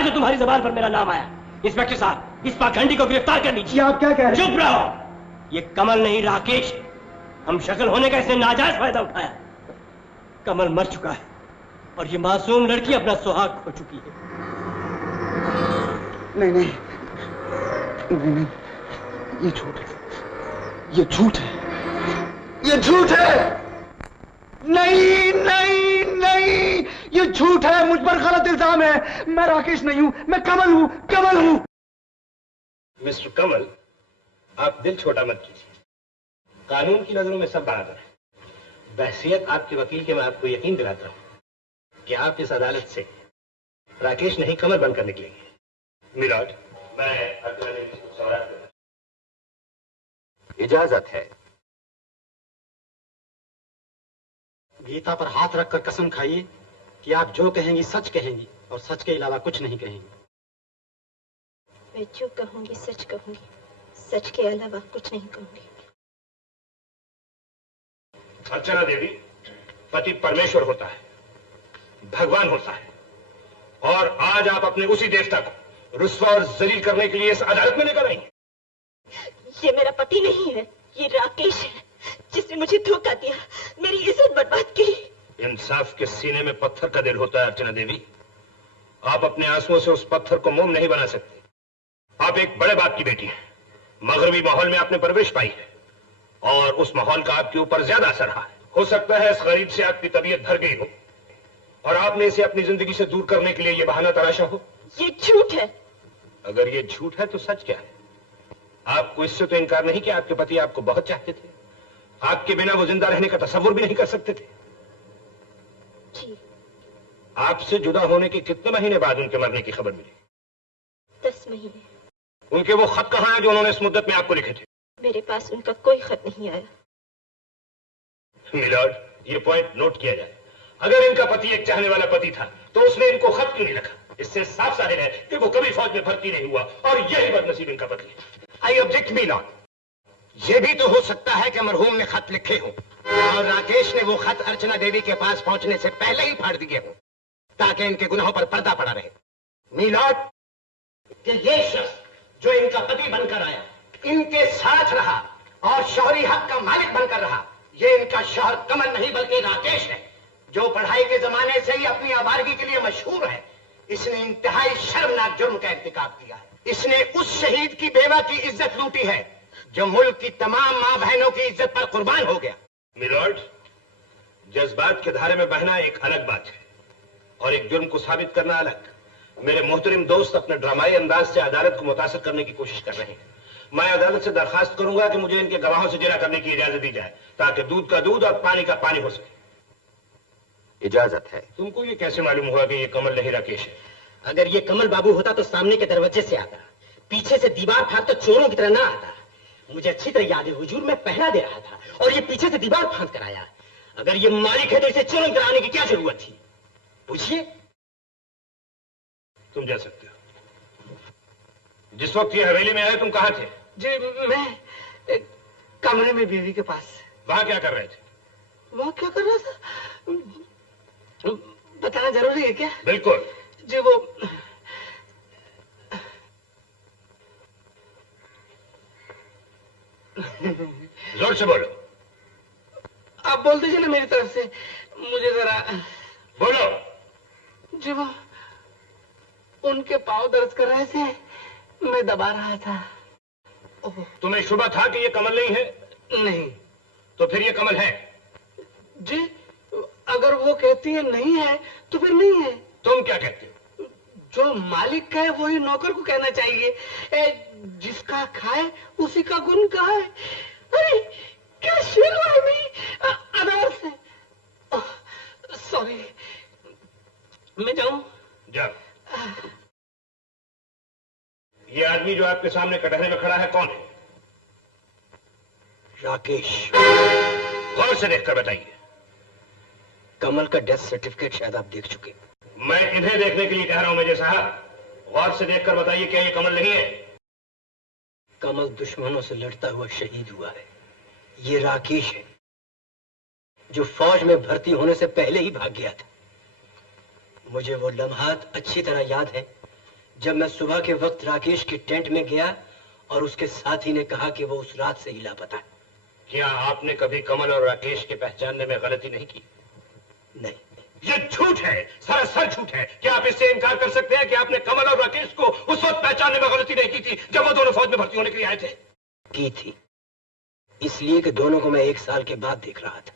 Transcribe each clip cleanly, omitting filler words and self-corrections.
खबरदार जो तुम्हारी जबान पर मेरा नाम आया। इंस्पेक्टर साहब, इस पाखंडी को गिरफ्तार कर लीजिए। आप क्या कह रहे हैं? चुप रहो। ये कमल नहीं राकेश है। हम शक्ल होने का इसने नाजायज फायदा उठाया। कमल मर चुका है और ये मासूम लड़की अपना सुहाग खो चुकी है। नहीं नहीं नहीं नहीं, ये झूठ है, ये झूठ है, ये झूठ है। नहीं नहीं नहीं, ये झूठ है, मुझ पर गलत इल्जाम है। मैं राकेश नहीं हूं, मैं कमल हूं, कमल हूं। मिस्टर कमल, आप दिल छोटा मत कीजिए। कानून की नजरों में सब बराबर है। बहसियत आपके वकील के मैं आपको यकीन दिलाता हूं कि आप इस अदालत से राकेश नहीं कमल बनकर निकलेंगे। मिलॉर्ड, मैं अर्चना देवी को सौगात दूंगा। इजाजत है। गीता पर हाथ रखकर कसम खाइए कि आप जो कहेंगी सच कहेंगी और सच के अलावा कुछ नहीं कहेंगी। मैं जो कहूंगी सच कहूंगी, सच के अलावा कुछ नहीं कहूंगी। अर्चना देवी, पति परमेश्वर होता है, भगवान होता है, और आज आप अपने उसी देवता को रुस्वा और जलील करने के लिए इस अदालत में लेकर आई। ये मेरा पति नहीं है, ये राकेश है जिसने मुझे धोखा दिया, मेरी इज्जत बर्बाद की। इंसाफ के सीने में पत्थर का दिल होता है अर्चना देवी। आप अपने आंसुओं से उस पत्थर को मोम नहीं बना सकते। आप एक बड़े बाप की बेटी हैं, मगरबी माहौल में आपने परवरिश पाई है और उस माहौल का आपके ऊपर ज्यादा असर रहा है। हो सकता है इस गरीब से आपकी तबीयत धर गई हो और आपने इसे अपनी जिंदगी से दूर करने के लिए यह बहाना तराशा हो। ये झूठ है। अगर ये झूठ है तो सच क्या है? आपको इससे तो इनकार नहीं कि आपके पति आपको बहुत चाहते थे, आपके बिना वो जिंदा रहने का तस्वुर भी नहीं कर सकते थे। जी। आपसे जुदा होने के कितने महीने बाद उनके मरने की खबर मिली? 10 महीने। उनके वो खत कहां हैं जो उन्होंने इस मुद्दत में आपको लिखे थे? मेरे पास उनका कोई खत नहीं आया। मिलॉर्ड, ये पॉइंट नोट किया जाए। अगर इनका पति एक चाहने वाला पति था तो उसने इनको खत क्यों नहीं लिखा? इससे साफ जाहिर है कि वो कभी फौज में भर्ती नहीं हुआ और यही बदनसीब इनका पति है। आई ऑब्जेक्ट मिलॉर्ड, ये भी तो हो सकता है कि मरहूम ने खत लिखे हो और राकेश ने वो खत अर्चना देवी के पास पहुंचने से पहले ही फाड़ दिए हो ताकि इनके गुनाहों पर पर्दा पड़ा रहे। मिलॉर्ड, कि ये शख्स जो इनका पति बनकर आया, इनके साथ रहा और शौहरी हक का मालिक बनकर रहा, ये इनका शौहर कमल नहीं बल्कि राकेश है, जो पढ़ाई के जमाने से ही अपनी आवारगी के लिए मशहूर है। इसने इंतहाई शर्मनाक जुर्म का इर्तिकाब किया है। इसने उस शहीद की बेवा की इज्जत लूटी है जो मुल्क की तमाम मां बहनों की इज्जत पर कुर्बान हो गया। मिलॉर्ड, जज्बात के धारे में बहना एक अलग बात है और एक जुर्म को साबित करना अलग। मेरे मोहतरम दोस्त अपने ड्रामाई अंदाज से अदालत को मुतासिर करने की कोशिश कर रहे हैं। मैं अदालत से दरखास्त करूंगा कि मुझे इनके गवाहों से जिरा करने की इजाजत दी जाए ताकि दूध का दूध और पानी का पानी हो सके। इजाजत है। तुमको ये कैसे मालूम हुआ कि ये कमल नहीं राकेश है? अगर ये कमल बाबू होता तो सामने के दरवाजे से आता, पीछे से दीवार फाड़ तो चोरों की तरह ना आता। मुझे अच्छी तरह याद है, हुजूर मैं पहरा दे रहा था और ये पीछे से दीवार फांद कर आया। अगर ये मालिक है तो इसे चोरन कराने की क्या जरूरत थी? पूछिए। तुम जा सकते हो। जिस वक्त ये हवेली में आए तुम कहां थे? जी मैं कमरे में बीवी के पास। वहां क्या कर रहे थे? वहां क्या कर रहा था बताना जरूरी है क्या? बिल्कुल। जी वो जोर से बोलो। आप बोल दीजिए ना मेरी तरफ से, मुझे जरा। बोलो। जी वो उनके पाँव दर्द कर रहे थे, मैं दबा रहा था। तुम्हें शुबा था कि ये कमल नहीं है? नहीं। तो फिर ये कमल है? जी अगर वो कहती है नहीं है तो फिर नहीं है। तुम क्या कहते हो? जो मालिक कहे वही नौकर को कहना चाहिए। जिसका खाए उसी का गुण गाए। अरे क्या शेरवानी अदालत से। सॉरी, मैं जाऊं? जाओ। ये आदमी जो आपके सामने कटहरे में खड़ा है कौन है? राकेश। गौर से देखकर बताइए। कमल का डेथ सर्टिफिकेट शायद आप देख चुके। मैं इन्हें देखने के लिए कह रहा हूं मेजर साहब। गौर से देखकर बताइए, क्या ये कमल नहीं है? कमल दुश्मनों से लड़ता हुआ शहीद हुआ है। ये राकेश है जो फौज में भर्ती होने से पहले ही भाग गया था। मुझे वो लम्हात अच्छी तरह याद है जब मैं सुबह के वक्त राकेश के टेंट में गया और उसके साथी ने कहा कि वो उस रात से ही लापता है। क्या आपने कभी कमल और राकेश के पहचानने में गलती नहीं की? नहीं। ये झूठ है, सरासर झूठ है। क्या आप इससे इनकार कर सकते हैं कि आपने कमल और राकेश को उस वक्त पहचानने में गलती नहीं की थी जब वो दोनों फौज में भर्ती होने के लिए आए थे? की थी, इसलिए कि दोनों को मैं 1 साल के बाद देख रहा था।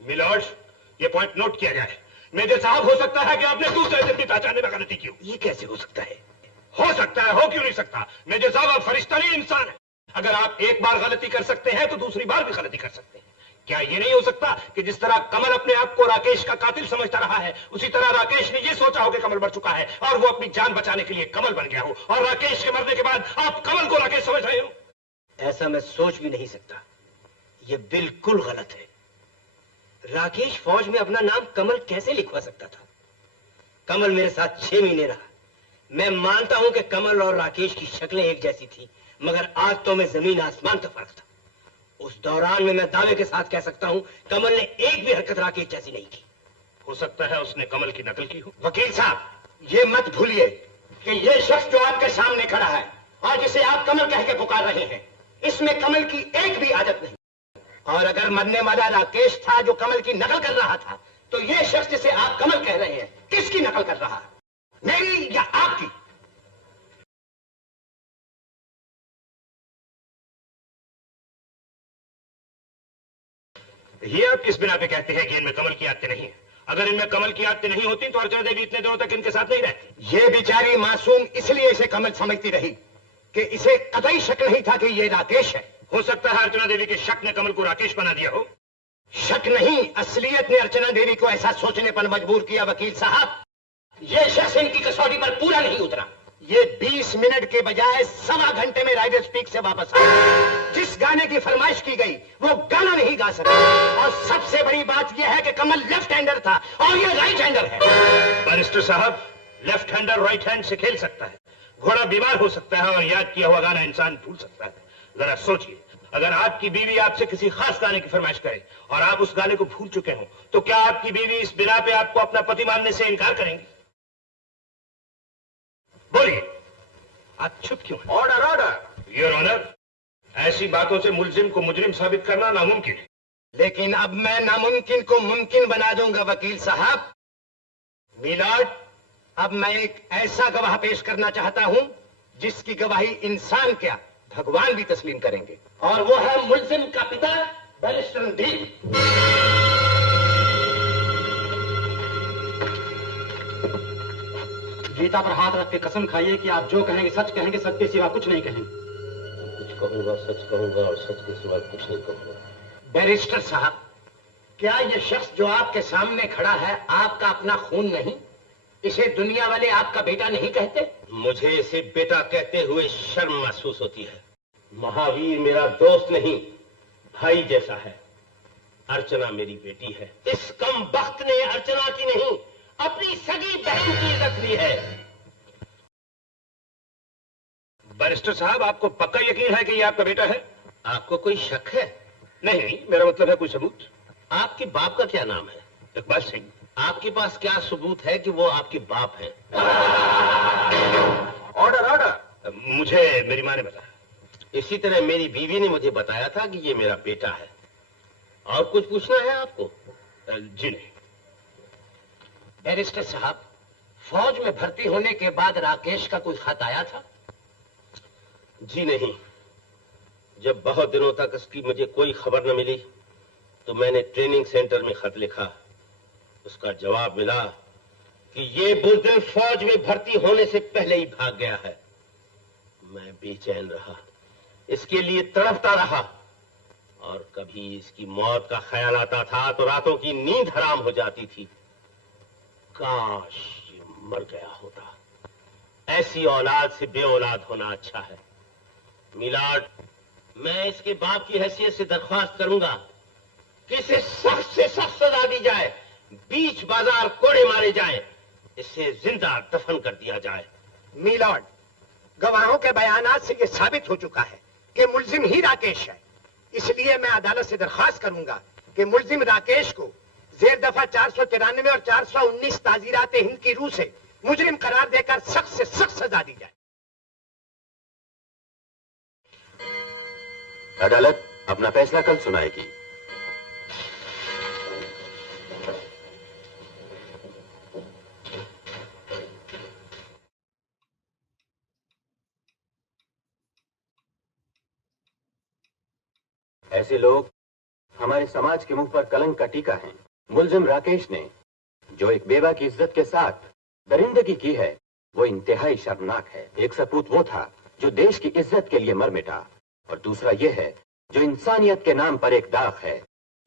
मिलॉर्ड, ये पॉइंट नोट किया जाए। मेजर साहब, हो सकता है कि आपने दूसरे दिन भी पहचानने में गलती की हो। ये कैसे हो सकता है? हो सकता है, हो क्यों नहीं सकता? मेजर साहब, आप फरिश्ता नहीं इंसान है। अगर आप एक बार गलती कर सकते हैं तो दूसरी बार भी गलती कर सकते हैं। क्या ये नहीं हो सकता कि जिस तरह कमल अपने आप को राकेश का कातिल समझता रहा है, उसी तरह राकेश ने ये सोचा हो कि कमल मर चुका है और वो अपनी जान बचाने के लिए कमल बन गया हो, और राकेश के मरने के बाद आप कमल को राकेश समझ रहे हो? ऐसा मैं सोच भी नहीं सकता। ये बिल्कुल गलत है। राकेश फौज में अपना नाम कमल कैसे लिखवा सकता था? कमल मेरे साथ 6 महीने रहा। मैं मानता हूं कि कमल और राकेश की शक्लें एक जैसी थी, मगर आज तो में जमीन आसमान का फर्क था। उस दौरान में मैं दावे के साथ कह सकता हूं कमल ने एक भी हरकत राकेश जैसी नहीं की। हो सकता है उसने कमल की नकल की हो। वकील साहब, ये मत भूलिए कि ये शख्स जो आपके सामने खड़ा है और जिसे आप कमल कह के पुकार रहे हैं, इसमें कमल की एक भी आदत नहीं। और अगर मरने वाला राकेश था जो कमल की नकल कर रहा था, तो ये शख्स जिसे आप कमल कह रहे हैं, किसकी नकल कर रहा है, मेरी या आपकी? ये आप किस बिना पे कहते हैं कि इनमें कमल की आदतें नहीं है? अगर इनमें कमल की आदतें नहीं होती तो अर्चना देवी इतने दिनों तक इनके साथ नहीं रहती। ये बेचारी मासूम इसलिए इसे कमल समझती रही कि इसे कतई शक नहीं था कि ये राकेश है। हो सकता है अर्चना देवी के शक ने कमल को राकेश बना दिया हो। शक नहीं, असलियत ने अर्चना देवी को ऐसा सोचने पर मजबूर किया। वकील साहब, ये शख्स इनकी कसौटी पर पूरा नहीं उतरा। ये 20 मिनट के बजाय 1.25 घंटे में राइडर्स पीक से वापस आया। जिस गाने की फरमाइश की गई वो गाना नहीं गा सका। और सबसे बड़ी बात यह है कि कमल लेफ्ट हैंडर था और ये राइट हैंडर है। बैरिस्टर साहब, लेफ्ट हैंडर राइट हैंड से खेल सकता है, घोड़ा बीमार हो सकता है और याद किया हुआ गाना इंसान भूल सकता है। जरा सोचिए, अगर आपकी बीवी आपसे किसी खास गाने की फरमाइश करे और आप उस गाने को भूल चुके हो, तो क्या आपकी बीवी इस बिना पे आपको अपना पति मानने से इनकार करेंगी? बोलिए, आप चुप क्यों? Order, order. योर ऑनर, ऐसी बातों से मुलजिम को मुजरिम साबित करना नामुमकिन है। लेकिन अब मैं नामुमकिन को मुमकिन बना दूंगा वकील साहब। मिलॉर्ड, अब मैं एक ऐसा गवाह पेश करना चाहता हूं जिसकी गवाही इंसान क्या भगवान भी तस्लीम करेंगे, और वो है मुलजिम का पिता बैरिस्टर रणदीप। गीता पर हाथ रख के कसम खाइए कि आप जो कहेंगे सच कहेंगे, सच के सिवा कुछ नहीं कहेंगे। कुछ कहूंगा, सच कहूंगा और सच के सिवा कुछ नहीं कहूंगा। बैरिस्टर साहब, क्या ये शख्स जो आपके सामने खड़ा है आपका अपना खून नहीं? इसे दुनिया वाले आपका बेटा नहीं कहते? मुझे इसे बेटा कहते हुए शर्म महसूस होती है। महावीर मेरा दोस्त नहीं, भाई जैसा है। अर्चना मेरी बेटी है। इस कम बख्त ने अर्चना की नहीं, अपनी सगी बहन की इज्जत ली है। बैरिस्टर साहब, आपको पक्का यकीन है कि ये आपका बेटा है? आपको कोई शक है? नहीं, मेरा मतलब है कोई सबूत। आपके बाप का क्या नाम है? इकबाल सिंह। आपके पास क्या सबूत है कि वो आपके बाप हैं? Order, order. मुझे मेरी माँ ने बताया। इसी तरह मेरी बीवी ने मुझे बताया था कि ये मेरा बेटा है। और कुछ पूछना है आपको? जी नहीं। बैरिस्टर साहब, फौज में भर्ती होने के बाद राकेश का कोई खत आया था? जी नहीं। जब बहुत दिनों तक इसकी मुझे कोई खबर न मिली तो मैंने ट्रेनिंग सेंटर में खत लिखा। उसका जवाब मिला कि ये बुज़दिल फौज में भर्ती होने से पहले ही भाग गया है। मैं बेचैन रहा, इसके लिए तड़पता रहा, और कभी इसकी मौत का ख्याल आता था तो रातों की नींद हराम हो जाती थी। काश ये मर गया होता। ऐसी औलाद से बे औलाद होना अच्छा है। मिलाड, मैं इसके बाप की हैसियत से दरख्वास्त करूंगा कि इसे सख्त से सख्त सजा दी जाए, बीच बाजार कोड़े मारे जाए, इसे जिंदा दफन कर दिया जाए। मिलॉर्ड, गवाहों के बयानात से यह साबित हो चुका है कि मुलजिम ही राकेश है। इसलिए मैं अदालत से दरख्वास्त करूंगा कि मुलजिम राकेश को जेर दफा 493 और 419 ताजीरात हिंद की रूह से मुजरिम करार देकर सख्त से अदालत अपना फैसला कल सुनाएगी। ऐसे लोग हमारे समाज के मुंह पर कलंक का टीका हैं। मुलजिम राकेश ने जो एक बेवा की इज्जत के साथ दरिंदगी की है, वो इंतहाई शर्मनाक है। एक सपूत वो था जो देश की इज्जत के लिए मर मिटा, और दूसरा ये है जो इंसानियत के नाम पर एक दाग है,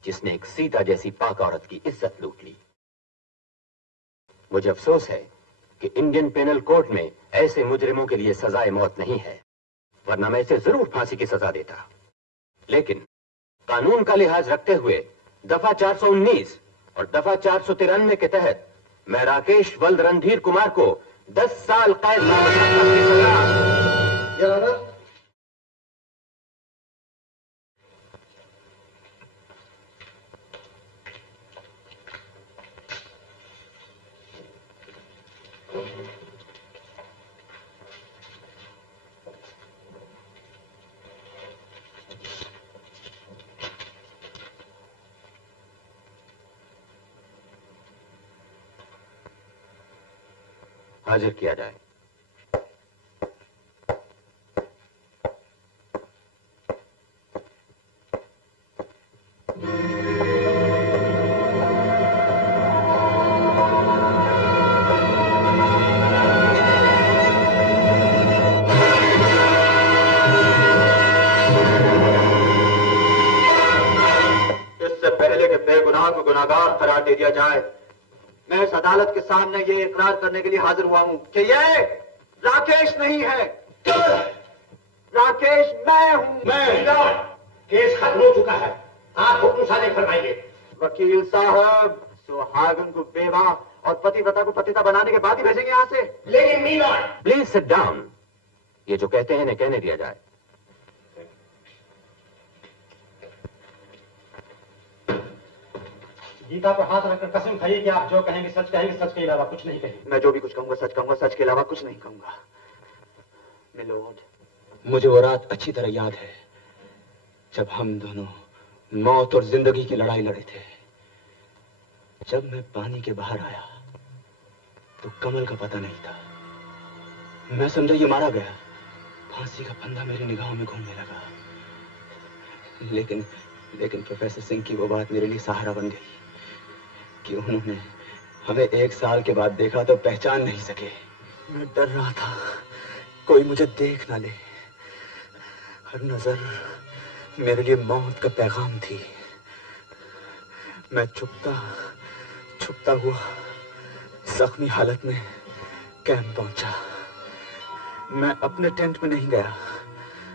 जिसने एक सीता जैसी पाक औरत की इज्जत लूट ली। मुझे अफसोस है कि इंडियन पेनल कोड में ऐसे मुजरिमों के लिए सजाए मौत नहीं है, वरना मैं इसे जरूर फांसी की सजा देता। लेकिन कानून का लिहाज रखते हुए दफा 419 और दफा 493 के तहत मैं राकेश वल्द रणधीर कुमार को 10 साल कैद की सजा। हाजिर किया जाए। इससे पहले कि बेगुनाह को गुनाहगार करार दे दिया जाए, मैं इस अदालत के सामने ये इकरार करने के लिए हाजिर हुआ हूं कि ये राकेश नहीं है, राकेश मैं हूं। केस खत्म हो चुका है, आप हुक्म सादे फरमाइए। वकील साहब, सुहागन को बेवा और पतिव्रता को पतिता बनाने के बाद ही भेजेंगे यहां से। लेकिन मीलॉर्ड, प्लीज सिट डाउन। ये जो कहते हैं इन्हें कहने दिया जाए। गीता पर हाथ रखकर कसम खाइए कि आप जो कहेंगे सच कहेंगे, सच के अलावा कुछ नहीं कहेंगे। मैं जो भी कुछ कहूंगा, सच के अलावा कुछ नहीं कहूंगा। मिलोड, मुझे वो रात अच्छी तरह याद है जब हम दोनों मौत और जिंदगी की लड़ाई लड़े थे। जब मैं पानी के बाहर आया तो कमल का पता नहीं था। मैं समझा ये मारा गया। फांसी का फंदा मेरी निगाहों में घूमने लगा। लेकिन प्रोफेसर सिंह की वो बात मेरे लिए सहारा बन गई कि उन्होंने हमें 1 साल के बाद देखा तो पहचान नहीं सके। मैं डर रहा था कोई मुझे देख ना ले। हर नजर मेरे लिए मौत का पैगाम थी। मैं छुपता हुआ जख्मी हालत में कैंप पहुंचा। मैं अपने टेंट में नहीं गया।